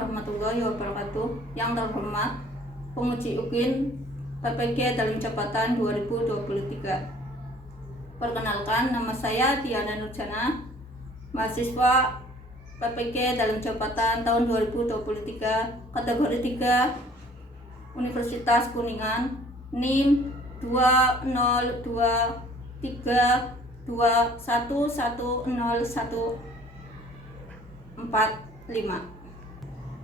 warahmatullahi wabarakatuh. Yang terhormat penguji UKIN PPG dalam jabatan 2023. Perkenalkan, nama saya Diana Nurjana, mahasiswa PPG dalam jabatan tahun 2023, kategori 3, Universitas Kuningan, NIM 20232110145.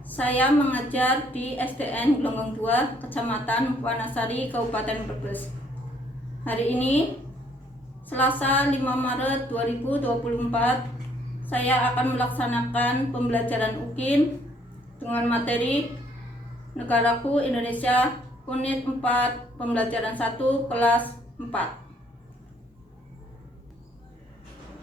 Saya mengajar di SDN Gelonggong 2, Kecamatan Wanasari, Kabupaten Brebes. Hari ini, Selasa 5 Maret 2024, saya akan melaksanakan pembelajaran UKIN dengan materi Negaraku Indonesia Unit 4, Pembelajaran 1, Kelas 4.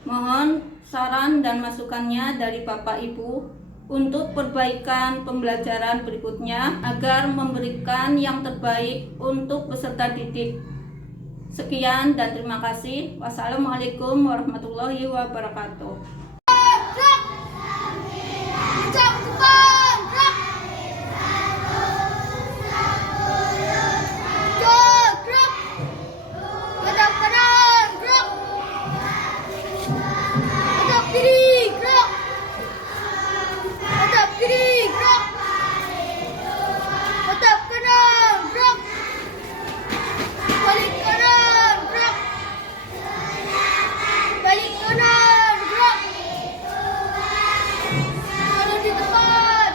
Mohon saran dan masukannya dari Bapak Ibu untuk perbaikan pembelajaran berikutnya agar memberikan yang terbaik untuk peserta didik. Sekian dan terima kasih. Wassalamualaikum warahmatullahi wabarakatuh. Kalau di depan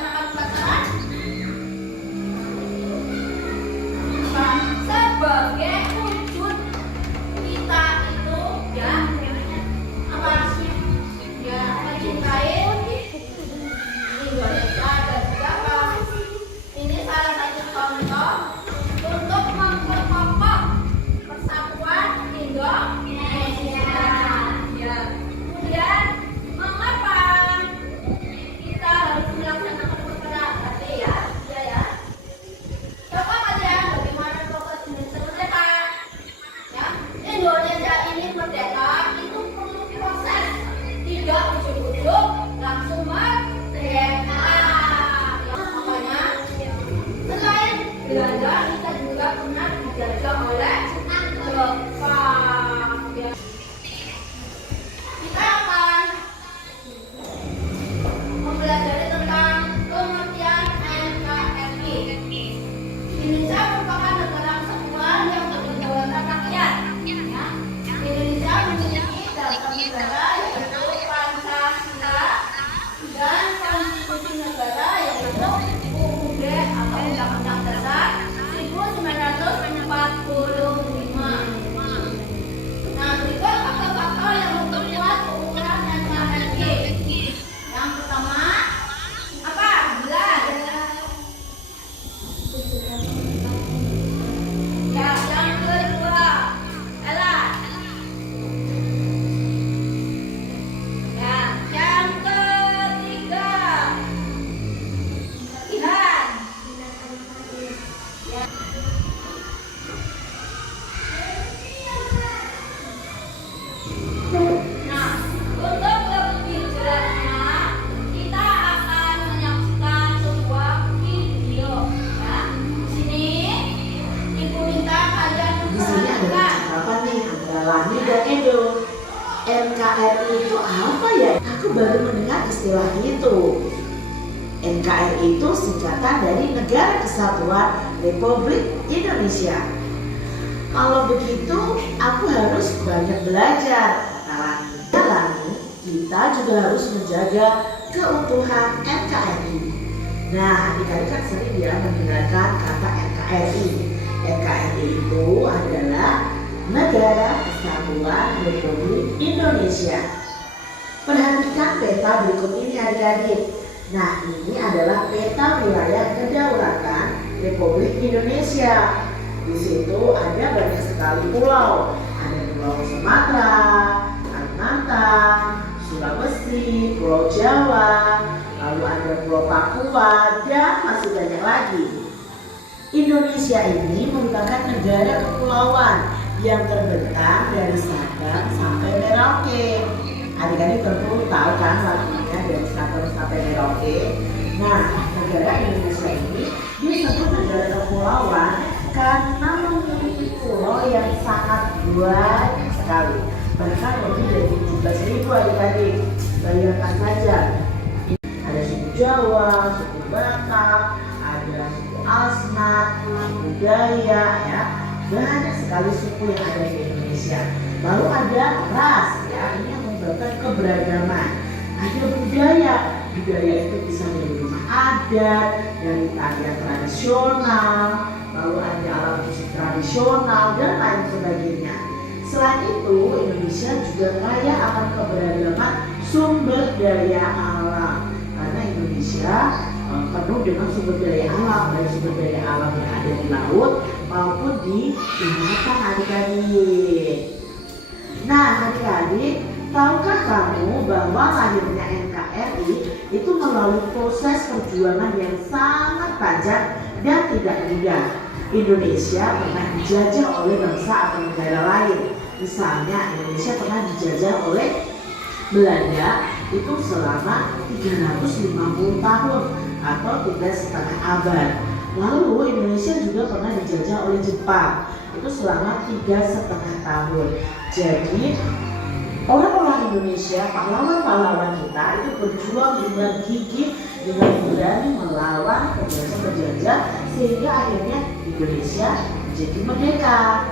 melaksanakan pelajaran? Sebagai wujud kita itu ya apa? Ya mencintai Indonesia dan juga ini salah satu contoh untuk memperkokoh persatuan Indonesia. Ya. Kemudian mengapa kita harus melaksanakan berarti ya? Ya. Coba kalian bagaimana proses Indonesia merdeka? Ya, Indonesia ini merdeka itu perlu proses, tidak ujuk-ujuk langsung merdeka. Makanya selain Belanda kita juga pernah dijajah oleh Jepang. Ya. Kita akan mempelajari tentang pengertian NKRI. Indonesia merupakan negara kesatuan yang berkedaulatan rakyat. Ya. Indonesia memiliki dasar negara yaitu Pancasila dan konstitusi negara yaitu UUD atau Undang-Undang Dasar 1945. Nah, berikut fakta-fakta yang memperkuat ukuran NKRI. Yang pertama, apa? Bulan. Ya, yang kedua, Ella. Ya, yang ketiga, Ihan. Ya. Nah, untuk lebih jelasnya, kita akan menyaksikan sebuah video. Ya, di sini Ibu minta kalian Di sini ada percakapan nih antara Lani dan Edo. NKRI itu apa ya? Aku baru mendengar istilah itu. NKRI itu singkatan dari Negara Kesatuan Republik Indonesia. Kalau begitu, aku harus banyak belajar. Kata Lani, kita juga harus menjaga keutuhan NKRI. Nah, adik-adik kan sering ya mendengarkan kata NKRI. NKRI itu adalah Negara Kesatuan Republik Indonesia. Perhatikan peta berikut ini adik-adik. Nah, ini adalah peta wilayah kedaulatan Republik Indonesia. Di situ ada banyak sekali pulau. Ada Pulau Sumatera, Kalimantan, Sulawesi, Pulau Jawa, lalu ada Pulau Papua, dan masih banyak lagi. Indonesia ini merupakan negara kepulauan yang terbentang dari Sabang sampai Merauke. Adik-adik tentu tahu kan lagunya dari Sabang sampai Merauke. Nah, negara Indonesia ini disebut negara kepulauan karena memiliki pulau yang sangat banyak sekali. Bahkan lebih dari 17.000 adik-adik. Bayangkan saja. Ada suku Jawa, suku Batak, ada suku Asmat, suku Dayak, ya. Banyak sekali suku yang ada di Indonesia. Lalu ada ras, ya, ini yang menyebabkan keberagaman. Ada budaya itu bisa dari rumah adat, dari tarian tradisional, lalu ada alat musik tradisional dan lain sebagainya. Selain itu, Indonesia juga kaya akan keberagaman sumber daya alam. Karena Indonesia penuh dengan sumber daya alam, baik sumber daya alam yang ada di laut maupun di daratan adik-adik. Nah adik-adik, tahukah kamu bahwa lahirnya NKRI itu melalui proses perjuangan yang sangat panjang dan tidak mudah. Indonesia pernah dijajah oleh bangsa atau negara lain. Misalnya Indonesia pernah dijajah oleh Belanda itu selama 350 tahun atau 3,5 abad. Lalu Indonesia juga pernah dijajah oleh Jepang itu selama 3,5 tahun. Jadi orang-orang Indonesia, pahlawan-pahlawan kita itu berjuang dengan gigih, dengan berani melawan penjajah-penjajah sehingga akhirnya Indonesia menjadi merdeka.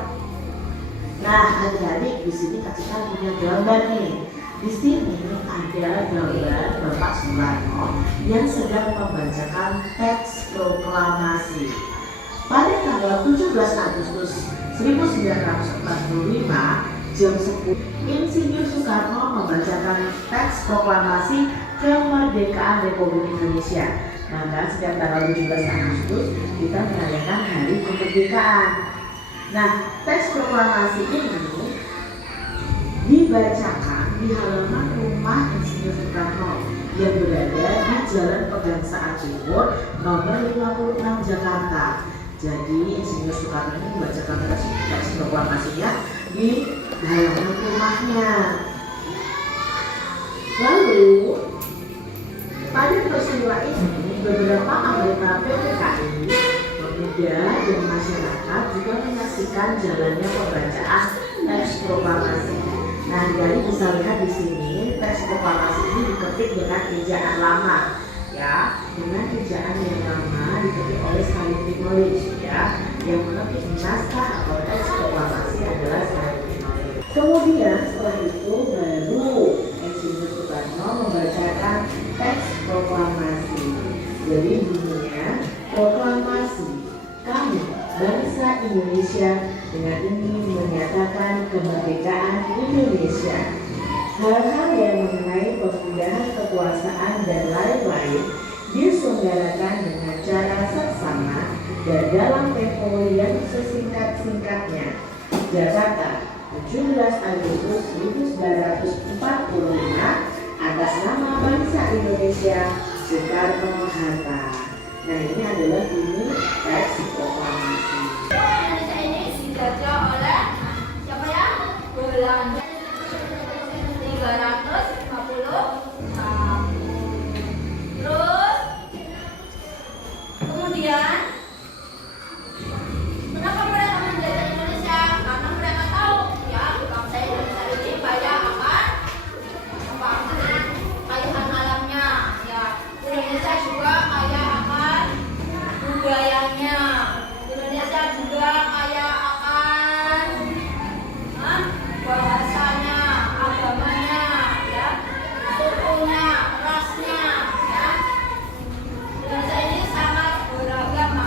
Nah, adik-adik di sini kasih punya gambar nih. Di sini ada gambar Bapak Soekarno yang sedang membacakan teks proklamasi. Pada tanggal 17 Agustus 1945 jam 10, Insinyur Soekarno membacakan teks proklamasi kemerdekaan Republik Indonesia. Maka setiap tanggal 17 Agustus kita merayakan Hari Kemerdekaan. Nah, teks proklamasi ini dibacakan di halaman rumah Insinyur Soekarno yang berada di Jalan Pegangsaan Timur nomor 56 Jakarta. Jadi Insinyur Soekarno ini membacakan teks proklamasinya di halaman rumahnya. Lalu pada peristiwa ini beberapa anggota PPKI, pemuda dan masyarakat juga menyaksikan jalannya pembacaan teks proklamasi. Nah, jadi bisa lihat di sini teks proklamasi ini diketik dengan ejaan lama, ya, dengan ejaan yang lama diketik oleh Salim Nulis, ya, yang mengetik naskah atau teks proklamasi adalah Salim Nulis. Kemudian setelah itu baru Insinyur Soekarno membacakan teks proklamasi. Jadi bunyinya, proklamasi kami bangsa Indonesia dengan ini menyatakan kemerdekaan Indonesia. Hal-hal yang mengenai pemindahan kekuasaan dan lain-lain diselenggarakan dengan cara seksama dan dalam tempo yang sesingkat-singkatnya. Jakarta, 17 Agustus 1945, atas nama bangsa Indonesia, Soekarno-Hatta. Nah, ini adalah bunyi teks proklamasi. Indonesia ini dijajah oleh siapa ya? Belanda 350 Terus kemudian kenapa mereka menjajah Indonesia? Karena mereka tahu ya bangsa Indonesia ini kaya akan kekayaan alamnya, ya. Indonesia juga kaya akan budayanya. Indonesia juga kaya akan bahasanya, agamanya, ya, sukunya, rasnya, ya. Indonesia ini sangat beragam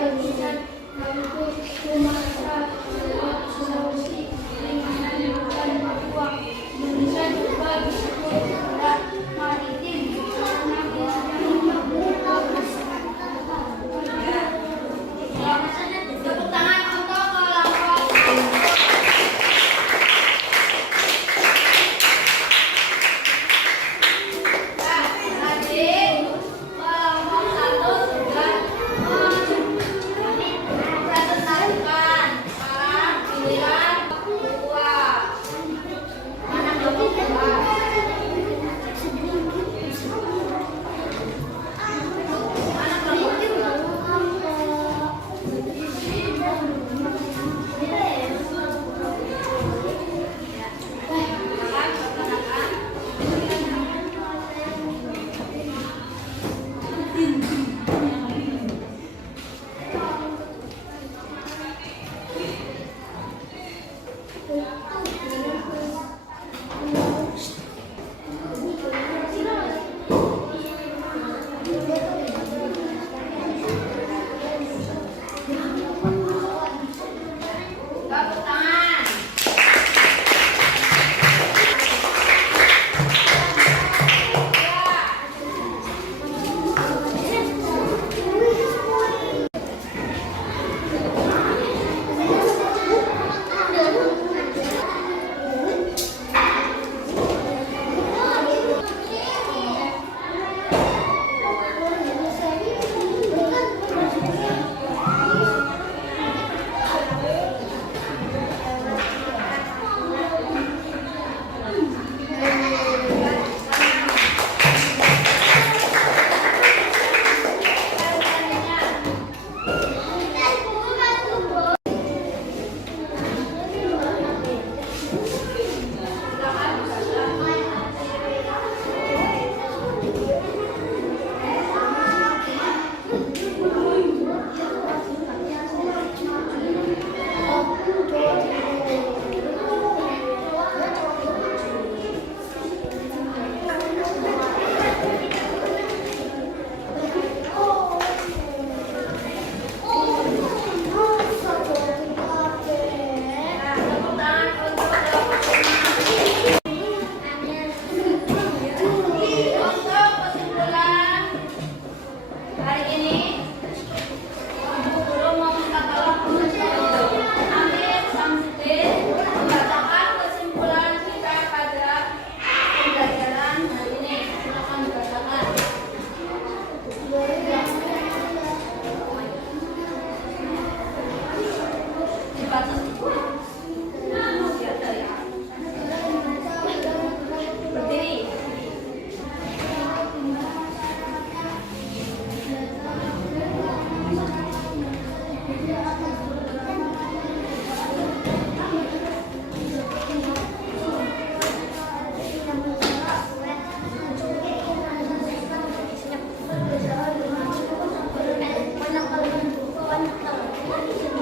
Tepuk tangan untuk kelompok adik kelompok 1 sudah mempresentasikan. Sekarang giliran kedua. Mana kelompok 2? Mana kelompok 'Tepuk tangan. Tepuk tangan untuk Untuk kesimpulan hari ini, Ibu Guru mau minta tolong untuk Amir Samsudin membacakan kesimpulan kita pada pembelajaran hari ini. Silakan dibacakan. Dibaca. Berdiri. Thank you.